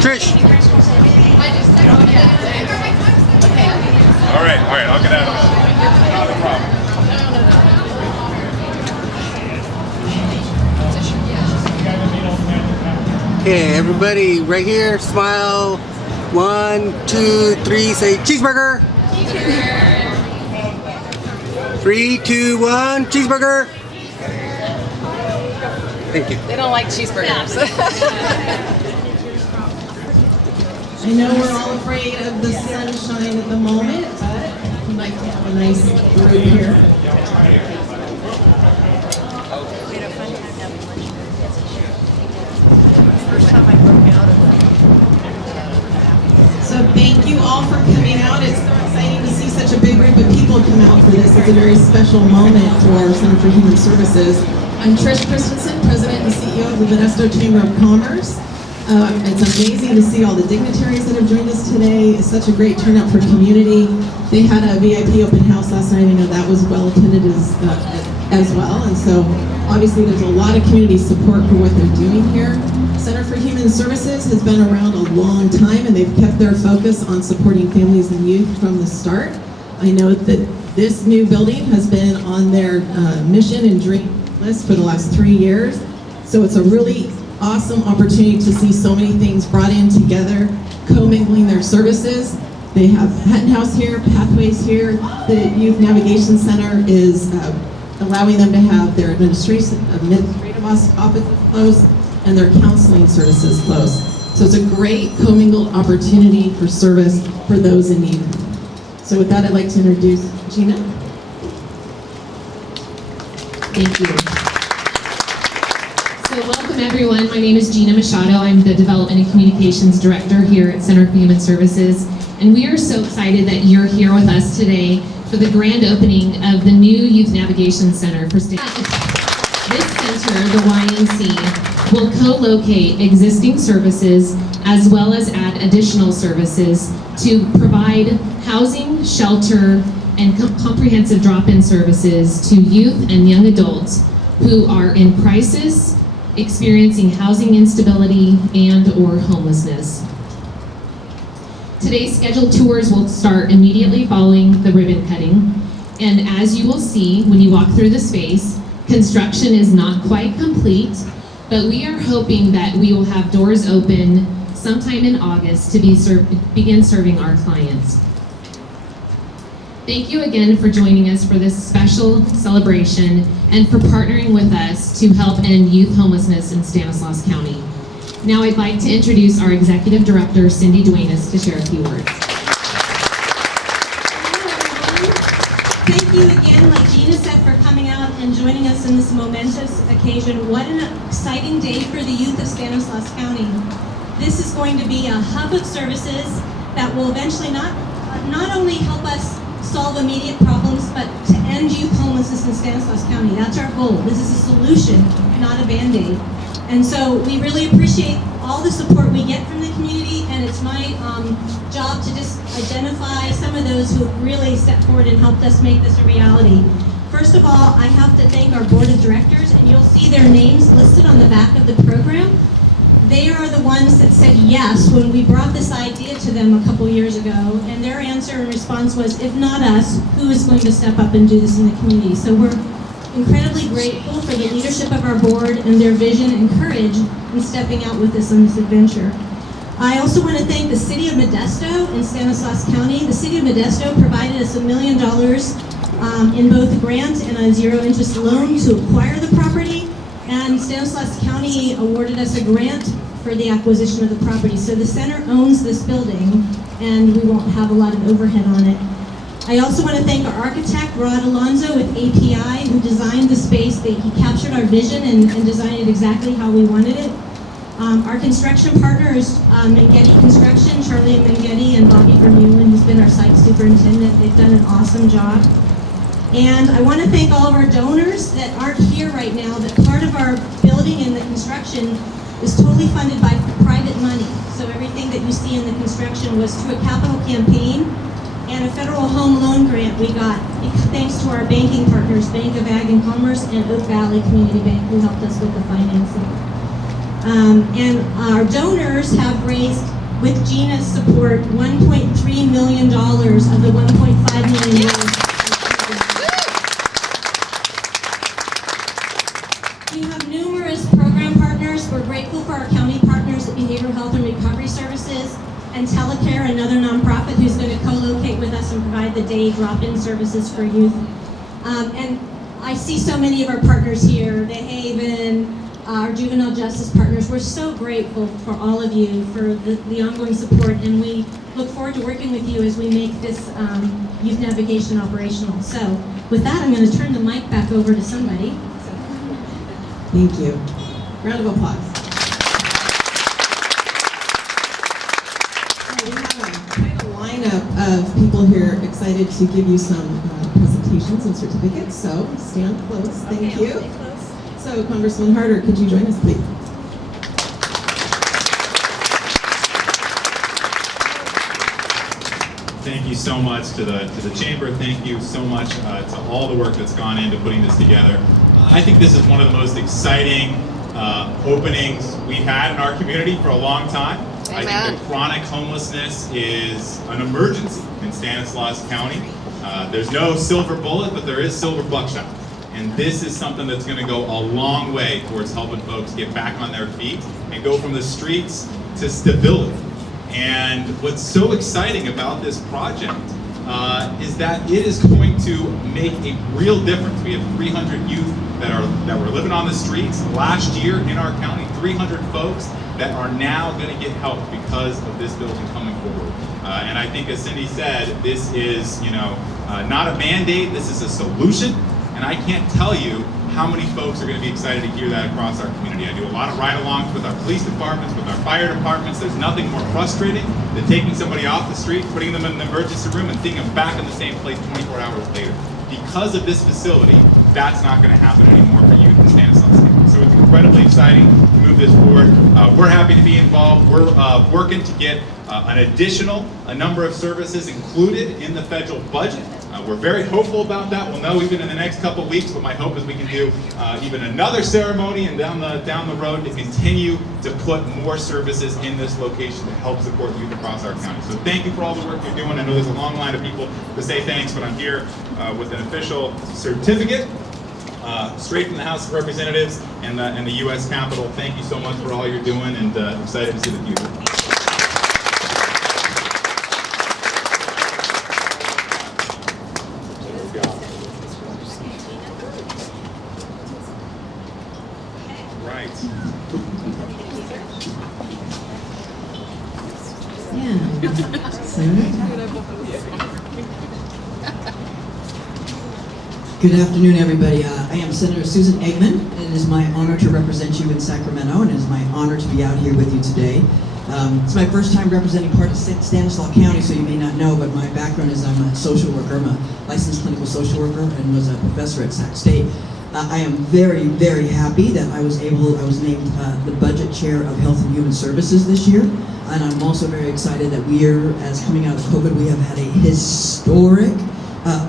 Trish. All right, I'll get out of it. Not a problem. Okay, everybody right here, smile. 1, 2, 3, say cheeseburger. 3, 2, 1, cheeseburger. Thank you. They don't like cheeseburgers. I know we're all afraid of the sunshine at the moment, but we'd like to have a nice group here. So thank you all for coming out. It's so exciting to see such a big group of people come out for this. It's a very special moment for our Center for Human Services. I'm Trish Christensen, President and CEO of the Modesto Chamber of Commerce. It's amazing to see all the dignitaries that have joined us today. It's such a great turnout for community. They had a VIP open house last night. I know that was well attended as well. And so obviously there's a lot of community support for what they're doing here. Center for Human Services has been around a long time, and they've kept their focus on supporting families and youth from the start. I know that this new building has been on their mission and dream list for the last 3 years. So it's a really awesome opportunity to see so many things brought in together, commingling their services. They have Hutton House here, Pathways here. The Youth Navigation Center is allowing them to have their administrative office closed and their counseling services closed. So it's a great commingled opportunity for service for those in need. So with that, I'd like to introduce Gina. Thank you. So welcome everyone. My name is Gina Machado. I'm the Development and Communications Director here at Center for Human Services. And we are so excited that you're here with us today for the grand opening of the new Youth Navigation Center for State. This center, the YNC, will co-locate existing services as well as add additional services to provide housing, shelter, and comprehensive drop-in services to youth and young adults who are in crisis, experiencing housing instability, and or homelessness. Today's scheduled tours will start immediately following the ribbon cutting. And as you will see when you walk through the space, construction is not quite complete, but we are hoping that we will have doors open sometime in August to begin serving our clients. Thank you again for joining us for this special celebration and for partnering with us to help end youth homelessness in Stanislaus County. Now I'd like to introduce our Executive Director, Cindy Duanes, to share a few words. Thank you again, like Gina said, for coming out and joining us in this momentous occasion. What an exciting day for the youth of Stanislaus County. This is going to be a hub of services that will eventually not only help us solve immediate problems, but to end youth homelessness in Stanislaus County. That's our goal. This is a solution, not a Band-Aid. And so we really appreciate all the support we get from the community, and it's my job to just identify some of those who have really stepped forward and helped us make this a reality. First of all, I have to thank our board of directors, and you'll see their names listed on the back of the program. They are the ones that said yes when we brought this idea to them a couple years ago, and their answer and response was, if not us, who is going to step up and do this in the community? So we're incredibly grateful for the leadership of our board and their vision and courage in stepping out with us on this adventure. I also want to thank the City of Modesto and Stanislaus County. The City of Modesto provided us $1 million in both a grant and a zero-interest loan to acquire the property, and Stanislaus County awarded us a grant for the acquisition of the property. So the center owns this building, and we won't have a lot of overhead on it. I also want to thank our architect, Rod Alonzo with API, who designed the space. He captured our vision and designed it exactly how we wanted it. Our construction partner is Mengetti Construction, Charlie Mengetti and Bobby Vermeulen, who's been our site superintendent. They've done an awesome job. And I want to thank all of our donors that aren't here right now, that part of our building and the construction is totally funded by private money. So everything that you see in the construction was through a capital campaign and a federal home loan grant we got thanks to our banking partners, Bank of Ag and Commerce and Oak Valley Community Bank, who helped us with the financing. And our donors have raised, with Gina's support, $1.3 million of the $1.5 million. We have numerous program partners. We're grateful for our county partners at Behavioral Health and Recovery Services and Telecare, another nonprofit who's going to co-locate with us and provide the day drop-in services for youth. And I see so many of our partners here, the Haven, our juvenile justice partners. We're so grateful for all of you for the ongoing support, and we look forward to working with you as we make this youth navigation operational. So with that, I'm going to turn the mic back over to somebody. Thank you. Round of applause. We have quite a lineup of people here excited to give you some presentations and certificates, so stand close. Thank you. Stay close. So, Congressman Harder, could you join us, please? Thank you so much to the chamber. Thank you so much to all the work that's gone into putting this together. I think this is one of the most exciting openings we've had in our community for a long time. I think that chronic homelessness is an emergency in Stanislaus County. There's no silver bullet, but there is silver buckshot. And this is something that's going to go a long way towards helping folks get back on their feet and go from the streets to stability. And what's so exciting about this project is that it is going to make a real difference. We have 300 youth that were living on the streets last year in our county, 300 folks that are now going to get help because of this building coming forward. And I think, as Cindy said, this is not a Band-Aid, this is a solution. And I can't tell you how many folks are going to be excited to hear that across our community. I do a lot of ride-alongs with our police departments, with our fire departments. There's nothing more frustrating than taking somebody off the street, putting them in an emergency room, and seeing them back in the same place 24 hours later. Because of this facility, that's not going to happen anymore for youth in Stanislaus County. So it's incredibly exciting to move this forward. We're happy to be involved. We're working to get a number of services included in the federal budget. We're very hopeful about that. We'll know even in the next couple of weeks, but my hope is we can do even another ceremony and down the road to continue to put more services in this location to help support youth across our county. So thank you for all the work you're doing. I know there's a long line of people to say thanks, but I'm here with an official certificate straight from the House of Representatives and the U.S. Capitol. Thank you so much for all you're doing, and excited to see the future. Good afternoon, everybody. I am Senator Susan Eggman. It is my honor to represent you in Sacramento, and it is my honor to be out here with you today. It's my first time representing part of Stanislaus County, so you may not know, but my background is I'm a social worker. I'm a licensed clinical social worker and was a professor at Sac State. I am very, very happy that I was named the budget chair of Health and Human Services this year. And I'm also very excited that as coming out of COVID, we have had a historic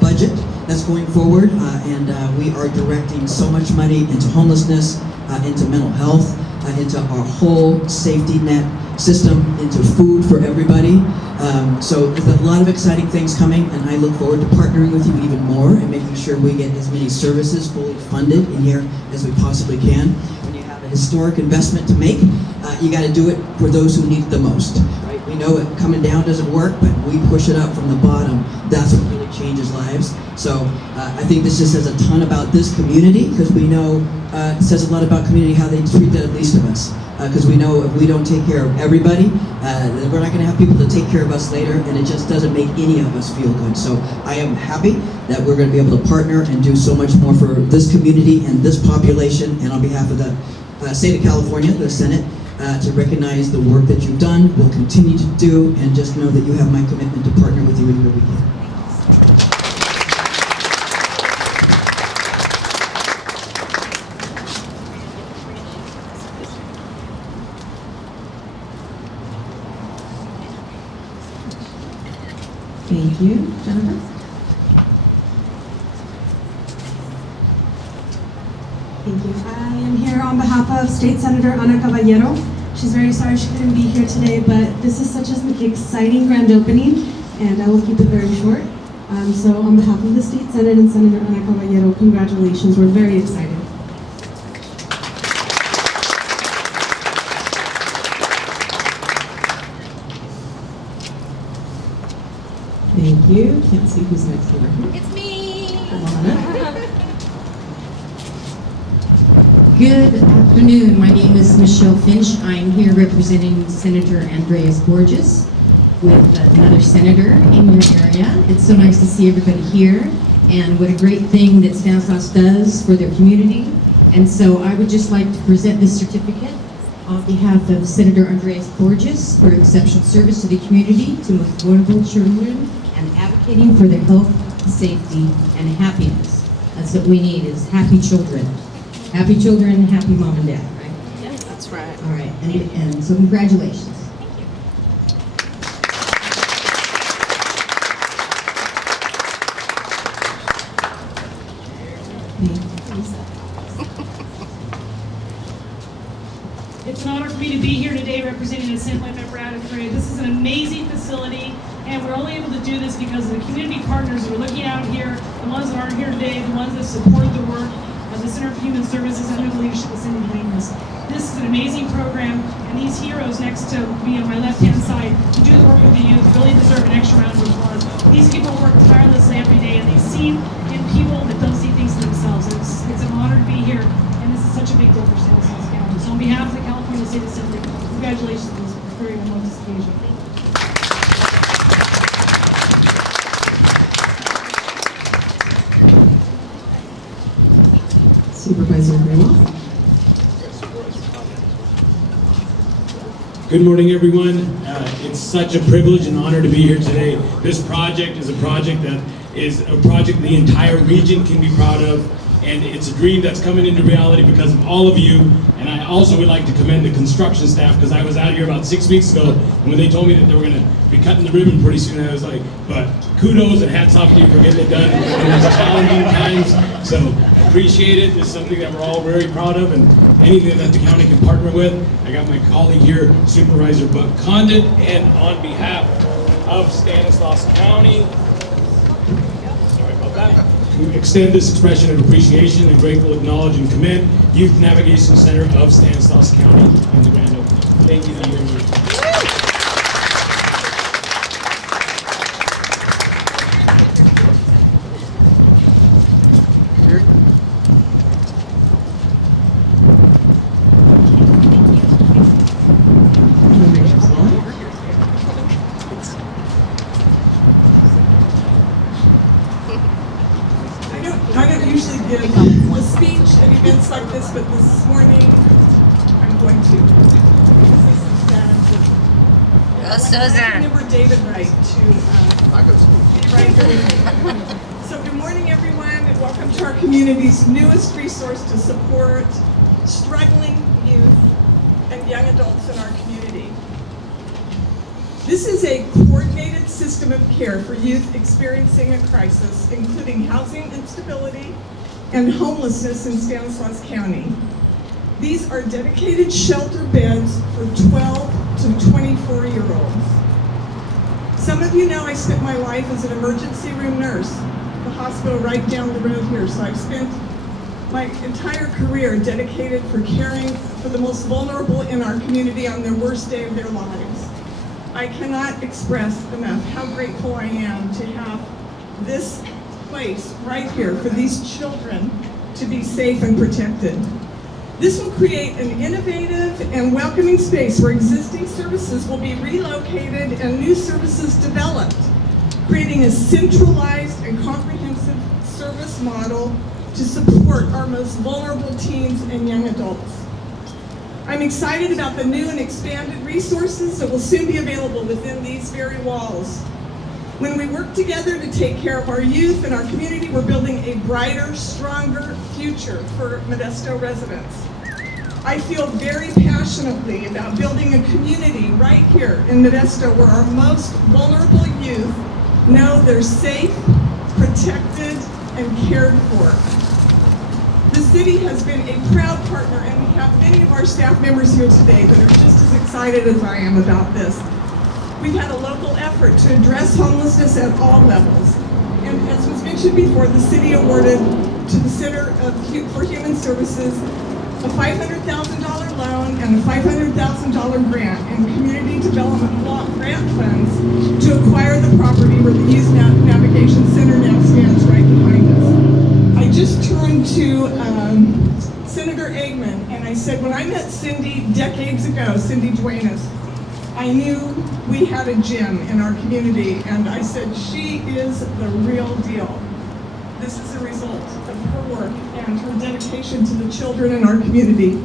budget that's going forward, and we are directing so much money into homelessness, into mental health, into our whole safety net system, into food for everybody. So there's a lot of exciting things coming, and I look forward to partnering with you even more and making sure we get as many services fully funded in here as we possibly can. When you have a historic investment to make, you got to do it for those who need it the most. Right? We know it coming down doesn't work, but we push it up from the bottom. That's what really changes lives. So I think this just says a ton about this community, because we know it says a lot about community, how they treat the least of us. Because we know if we don't take care of everybody, we're not going to have people to take care of us later, and it just doesn't make any of us feel good. So I am happy that we're going to be able to partner and do so much more for this community and this population, and on behalf of the state of California, the Senate, to recognize the work that you've done, will continue to do, and just know that you have my commitment to partner with you in your weekend. Thank you. Jennifer? Thank you. I am here on behalf of State Senator Ana Caballero. She's very sorry she couldn't be here today, but this is such an exciting grand opening, and I will keep it very short. So on behalf of the State Senate and Senator Ana Caballero, congratulations. We're very excited. Thank you. Can't see who's next over here. It's me. Come on up. Good afternoon. My name is Michelle Finch. I'm here representing Senator Andreas Borges with another senator in your area. It's so nice to see everybody here, and what a great thing that Stanislaus does for their community. And so I would just like to present this certificate on behalf of Senator Andreas Borges for exceptional service to the community, to most vulnerable children, and advocating for their health, safety, and happiness. That's what we need, is happy children. Happy children, happy mom and dad, right? Yes, that's right. All right, and so congratulations. It's an honor for me to be here today representing the Assemblymember out of Korea. This is an amazing facility, and we're only able to do this because of the community partners who are looking out here, the ones that aren't here today, the ones that support the work of the Center for Human Services under the leadership of Cindy Duanes. This is an amazing program, and these heroes next to me on my left-hand side who do the work with the youth really deserve an extra round of applause. These people work tirelessly every day, and they see in people that don't see things themselves. It's an honor to be here, and this is such a big deal for Stanislaus County. So on behalf of the California State Assembly, congratulations on this very momentous occasion. Supervisor Greenwell. Good morning, everyone. It's such a privilege and honor to be here today. This project is a project that the entire region can be proud of, and it's a dream that's coming into reality because of all of you. And I also would like to commend the construction staff, because I was out here about 6 weeks ago, and when they told me that they were going to be cutting the ribbon pretty soon, I was like, but kudos and hats off to you for getting it done in these challenging times. So I appreciate it. It's something that we're all very proud of, and anything that the county can partner with. I got my colleague here, Supervisor Buck Condit, and on behalf of Stanislaus County, to extend this expression of appreciation and grateful acknowledge and commend Youth Navigation Center of Stanislaus County in the grand opening. Thank you for your meeting. I don't usually give a speech at events like this, but this morning I'm going to. Yes, Susan. Remember David Wright to be right here. So good morning, everyone, and welcome to our community's newest resource to support struggling youth and young adults in our community. This is a coordinated system of care for youth experiencing a crisis, including housing instability and homelessness in Stanislaus County. These are dedicated shelter beds for 12 to 24-year-olds. Some of you know I spent my life as an emergency room nurse, the hospital right down the road here, so I've spent my entire career dedicated for caring for the most vulnerable in our community on their worst day of their lives. I cannot express enough how grateful I am to have this place right here for these children to be safe and protected. This will create an innovative and welcoming space where existing services will be relocated and new services developed, creating a centralized and comprehensive service model to support our most vulnerable teens and young adults. I'm excited about the new and expanded resources that will soon be available within these very walls. When we work together to take care of our youth and our community, we're building a brighter, stronger future for Modesto residents. I feel very passionately about building a community right here in Modesto where our most vulnerable youth know they're safe, protected, and cared for. The city has been a proud partner, and we have many of our staff members here today that are just as excited as I am about this. We've had a local effort to address homelessness at all levels. And as was mentioned before, the city awarded to the Center for Human Services a $500,000 loan and a $500,000 grant and community development block grant funds to acquire the property where the Youth Navigation Center now stands right behind us. I just turned to Senator Eggman and I said, when I met Cindy decades ago, Cindy Duanes, I knew we had a gem in our community, and I said, she is the real deal. This is a result of her work and her dedication to the children in our community.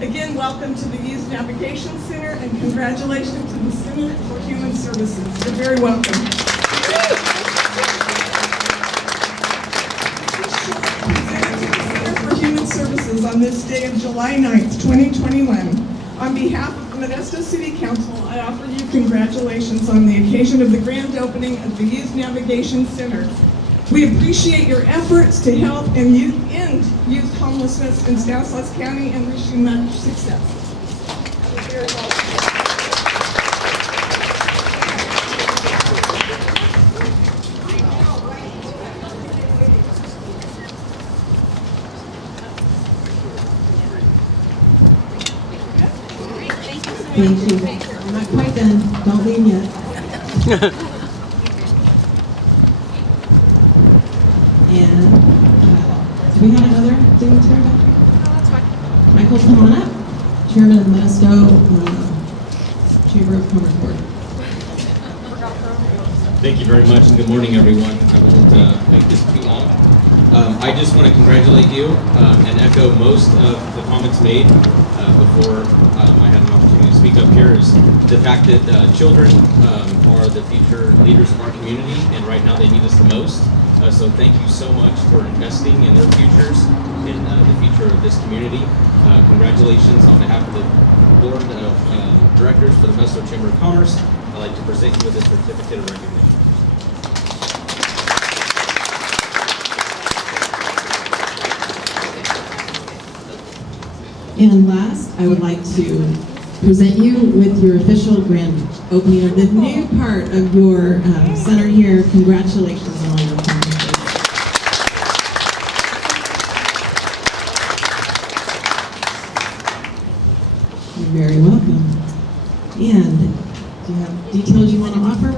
Again, welcome to the Youth Navigation Center, and congratulations to the Center for Human Services. You're very welcome. Presented to the Center for Human Services on this day of July 9th, 2021. On behalf of the Modesto City Council, I offer you congratulations on the occasion of the grand opening of the Youth Navigation Center. We appreciate your efforts to help and end youth homelessness in Stanislaus County and wish you much success. You're very welcome. Thank you. I'm not quite done. Don't leave yet. And do we have another dignitary back here? No, that's fine. Michael, come on up. Chairman of the Modesto Chamber of Commerce Board. Thank you very much, and good morning, everyone. I won't make this too long. I just want to congratulate you and echo most of the comments made before I had an opportunity to speak up here, is the fact that children are the future leaders of our community, and right now they need us the most. So thank you so much for investing in their futures, in the future of this community. Congratulations on behalf of the Board of Directors for the Modesto Chamber of Commerce. I'd like to present you with a certificate of recognition. And last, I would like to present you with your official grand opening of the new part of your center here. Congratulations on all your accomplishments. You're very welcome. And do you have details you want to offer?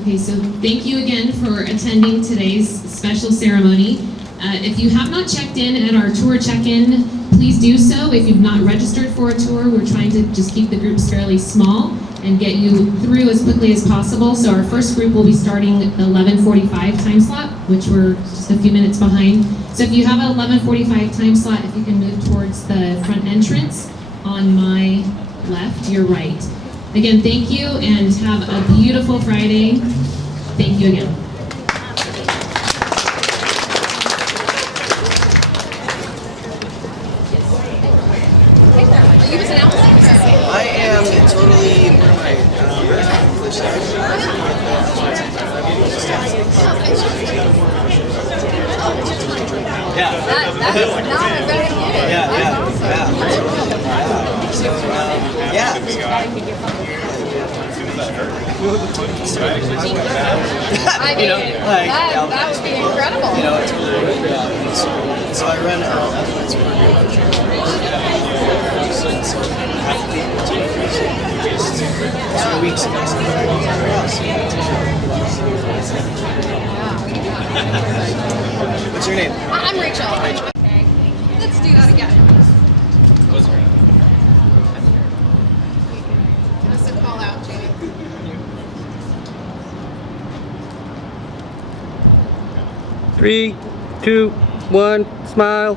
Okay, so thank you again for attending today's special ceremony. If you have not checked in at our tour check-in, please do so. If you've not registered for a tour, we're trying to just keep the groups fairly small and get you through as quickly as possible. So our first group will be starting the 11:45 time slot, which we're just a few minutes behind. So if you have an 11:45 time slot, if you can move towards the front entrance on my left, your right. Again, thank you and have a beautiful Friday. Thank you again. I am totally right. Yeah. That's not a bad idea. Yeah. I mean, that would be incredible. You know, it's really, so I run it's so weeks ago. What's your name? I'm Rachel. Okay. Let's do that again. What's your name? Give us a call out, Jamie. 3, 2, 1, smile.